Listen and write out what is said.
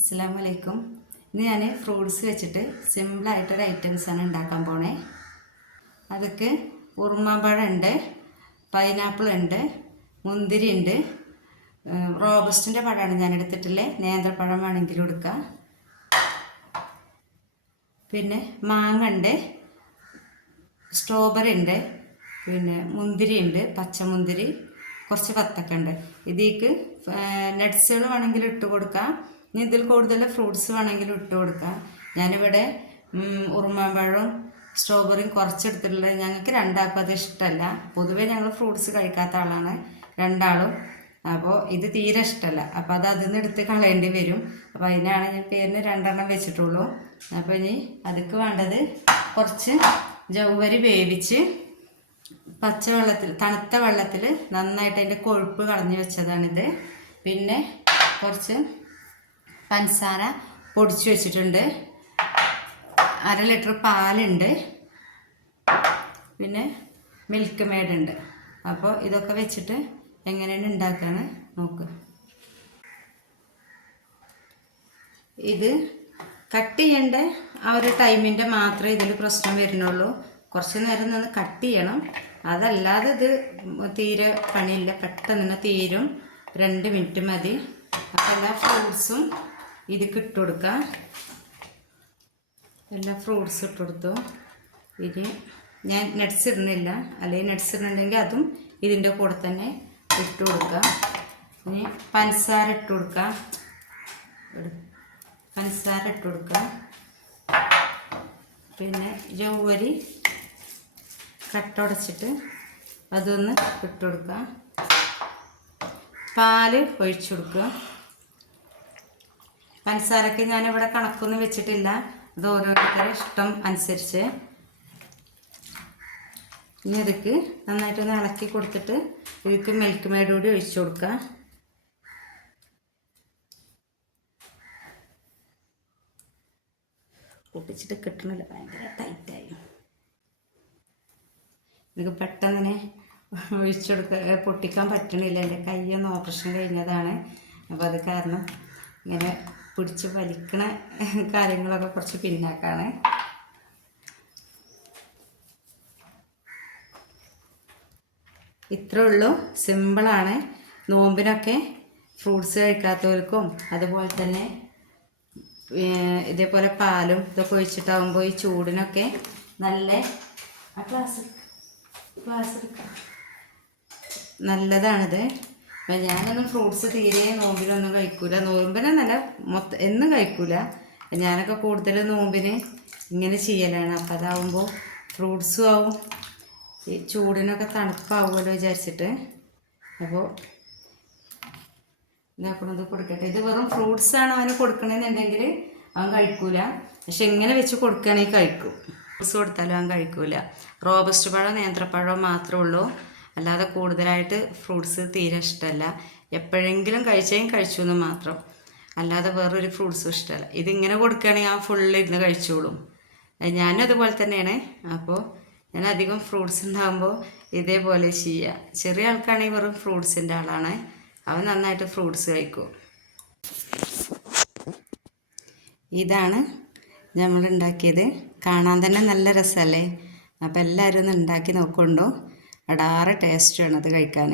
അസ്സലാമലൈക്കും. ഇന്ന് ഞാൻ ഫ്രൂട്ട്സ് വെച്ചിട്ട് സിമ്പിളായിട്ടൊരു ഐറ്റംസാണ് ഉണ്ടാക്കാൻ പോണേ. അതൊക്കെ ഉറുമാമ്പഴം ഉണ്ട്, പൈനാപ്പിൾ ഉണ്ട്, മുന്തിരി ഉണ്ട്, റോബസ്റ്റിൻ്റെ പഴമാണ് ഞാൻ എടുത്തിട്ടുള്ളത്. നേന്ത്രപ്പഴം വേണമെങ്കിലും എടുക്കാം. പിന്നെ മാങ്ങ ഉണ്ട്, സ്ട്രോബെറി ഉണ്ട്, പിന്നെ മുന്തിരി ഉണ്ട്, പച്ചമുന്തിരി, കുറച്ച് വത്തക്ക ഉണ്ട്. ഇതിലേക്ക് നട്ട്സുകൾ വേണമെങ്കിൽ ഇട്ട് കൊടുക്കാം. ഇനി ഇതിൽ കൂടുതൽ ഫ്രൂട്ട്സ് വേണമെങ്കിലും ഇട്ട് കൊടുക്കാം. ഞാനിവിടെ ഉറുമാമ്പഴവും സ്ട്രോബെറിയും കുറച്ചെടുത്തിട്ടുള്ളത്. ഞങ്ങൾക്ക് രണ്ടാൾക്കും അത് ഇഷ്ടമല്ല. പൊതുവേ ഞങ്ങൾ ഫ്രൂട്ട്സ് കഴിക്കാത്ത ആളാണ് രണ്ടാളും. അപ്പോൾ ഇത് തീരെ ഇഷ്ടമല്ല. അപ്പോൾ അത് അതിൽ നിന്ന് എടുത്ത് കളയേണ്ടി വരും. അപ്പോൾ അതിനാണ് ഞാൻ പേരിന് 2 വെച്ചിട്ടുള്ളൂ. അപ്പോൾ ഇനി അതിക്ക് വേണ്ടത് കുറച്ച് ജൗവരി വേവിച്ച് പച്ചവെള്ളത്തിൽ, തണുത്ത വെള്ളത്തിൽ നന്നായിട്ട് അതിൻ്റെ കൊഴുപ്പ് കളഞ്ഞ് വെച്ചതാണിത്. പിന്നെ കുറച്ച് പഞ്ചസാര പൊടിച്ച് വെച്ചിട്ടുണ്ട്, 1/2 ലിറ്റർ പാലുണ്ട്, പിന്നെ മിൽക്ക് മെയ്ഡ് ഉണ്ട്. അപ്പോൾ ഇതൊക്കെ വെച്ചിട്ട് എങ്ങനെയാണ് ഉണ്ടാക്കാന്ന് നോക്കുക. ഇത് കട്ട് ചെയ്യേണ്ട ആ ഒരു ടൈമിൻ്റെ മാത്രമേ ഇതിൽ പ്രശ്നം വരുന്നുള്ളൂ. കുറച്ച് നേരം നിന്ന് കട്ട് ചെയ്യണം. അതല്ലാതെ ഇത് തീരെ പണിയില്ല, പെട്ടെന്ന് തന്നെ തീരും. 2 മിനിറ്റ് മതി. അപ്പോൾ എല്ലാ ഫ്രൂട്ട്സും ഇതിക്ക് ഇട്ട് കൊടുക്കാം. എല്ലാ ഫ്രൂട്ട്സും ഇട്ട് കൊടുത്തു. ഇനി ഞാൻ നട്ട്സ് ഇടുന്നില്ല, അല്ലെങ്കിൽ നട്ട്സ് ഇടുന്നുണ്ടെങ്കിൽ അതും ഇതിൻ്റെ കൂടെ തന്നെ ഇട്ട് കൊടുക്കാം. ഇനി പഞ്ചസാര ഇട്ട് കൊടുക്കാം. പഞ്ചസാര ഇട്ട് കൊടുക്കാം. പിന്നെ ജൗവരി കട്ടുടച്ചിട്ട് അതൊന്ന് ഇട്ട് കൊടുക്കാം. പാല് ഒഴിച്ചു കൊടുക്കുക. പഞ്ചസാരക്ക് ഞാനിവിടെ കണക്കൊന്നും വെച്ചിട്ടില്ല, അത് ഓരോരുത്തരുടെ ഇഷ്ടം അനുസരിച്ച്. ഇനി ഇതിക്ക് നന്നായിട്ടൊന്ന് ഇളക്കി കൊടുത്തിട്ട് ഇതിക്ക് മിൽക്ക് മെയ്ഡ് കൂടി ഒഴിച്ചു കൊടുക്കുക. പൊട്ടിച്ചിട്ട് കിട്ടണില്ല, ഭയങ്കര ടൈറ്റായി. എനിക്ക് പെട്ടെന്ന് ഒഴിച്ചു കൊടുക്കുക, പൊട്ടിക്കാൻ പറ്റണില്ല. എൻ്റെ കൈയൊന്ന് ഓപ്പറേഷൻ കഴിഞ്ഞതാണ്. അപ്പോൾ അത് കാരണം ഇങ്ങനെ പിടിച്ച് വലിക്കണ കാര്യങ്ങളൊക്കെ കുറച്ച് പിന്നാക്കാണ്. ഇത്രേ ഉള്ളൂ, സിമ്പിളാണ്. നോമ്പിനൊക്കെ ഫ്രൂട്ട്സ് കഴിക്കാത്തവർക്കും അതുപോലെ തന്നെ ഇതേപോലെ പാലും ഇതൊക്കെ ഒഴിച്ചിട്ടാകുമ്പോൾ ഈ ചൂടിനൊക്കെ നല്ല ക്ലാസ് നല്ലതാണിത്. അപ്പം ഞാനൊന്നും ഫ്രൂട്ട്സ് തീരെ നോമ്പിനൊന്നും കഴിക്കൂല. നോമ്പിന് നല്ല എന്നും കഴിക്കൂല. ഞാനൊക്കെ കൂടുതൽ നോമ്പിന് ഇങ്ങനെ ചെയ്യലാണ്. അപ്പം അതാവുമ്പോൾ ഫ്രൂട്ട്സും ആവും, ഈ ചൂടിനൊക്കെ തണുപ്പാവുമല്ലോ വിചാരിച്ചിട്ട്. അപ്പോൾ ഇതാക്കണത് കൊടുക്കട്ടെ. ഇത് വെറും ഫ്രൂട്ട്സാണ് അവന് കൊടുക്കണമെന്നുണ്ടെങ്കിൽ അവൻ കഴിക്കൂല. പക്ഷെ ഇങ്ങനെ വെച്ച് കൊടുക്കുകയാണെങ്കിൽ കഴിക്കും. ഫ്രൂട്ട്സ് കൊടുത്താലും അവൻ കഴിക്കൂല. റോബസ്റ്റ് പഴം, നേന്ത്രപ്പഴം മാത്രമേ ഉള്ളൂ. അല്ലാതെ കൂടുതലായിട്ട് ഫ്രൂട്ട്സ് തീരെ ഇഷ്ടമല്ല. എപ്പോഴെങ്കിലും കഴിച്ചു എന്ന് മാത്രം, അല്ലാതെ വേറൊരു ഫ്രൂട്ട്സും ഇഷ്ടമല്ല. ഇതിങ്ങനെ കൊടുക്കുകയാണെങ്കിൽ ആ ഫുള്ള് ഇരുന്ന് കഴിച്ചോളും. ഞാനും അതുപോലെ തന്നെയാണ്. അപ്പോൾ ഞാൻ അധികം ഫ്രൂട്ട്സ് ഉണ്ടാകുമ്പോൾ ഇതേപോലെ ചെയ്യുക. ചെറിയ ആൾക്കാണെങ്കിൽ വെറും ഫ്രൂട്ട്സിൻ്റെ ആളാണ്. അവൻ നന്നായിട്ട് ഫ്രൂട്ട്സ് കഴിക്കും. ഇതാണ് നമ്മൾ ഉണ്ടാക്കിയത്. കാണാൻ തന്നെ നല്ല രസമല്ലേ? അപ്പോൾ എല്ലാവരും ഒന്ന് ഉണ്ടാക്കി നോക്കൊണ്ടു. അടാറ് ടേസ്റ്റാണ് അത് കഴിക്കാൻ.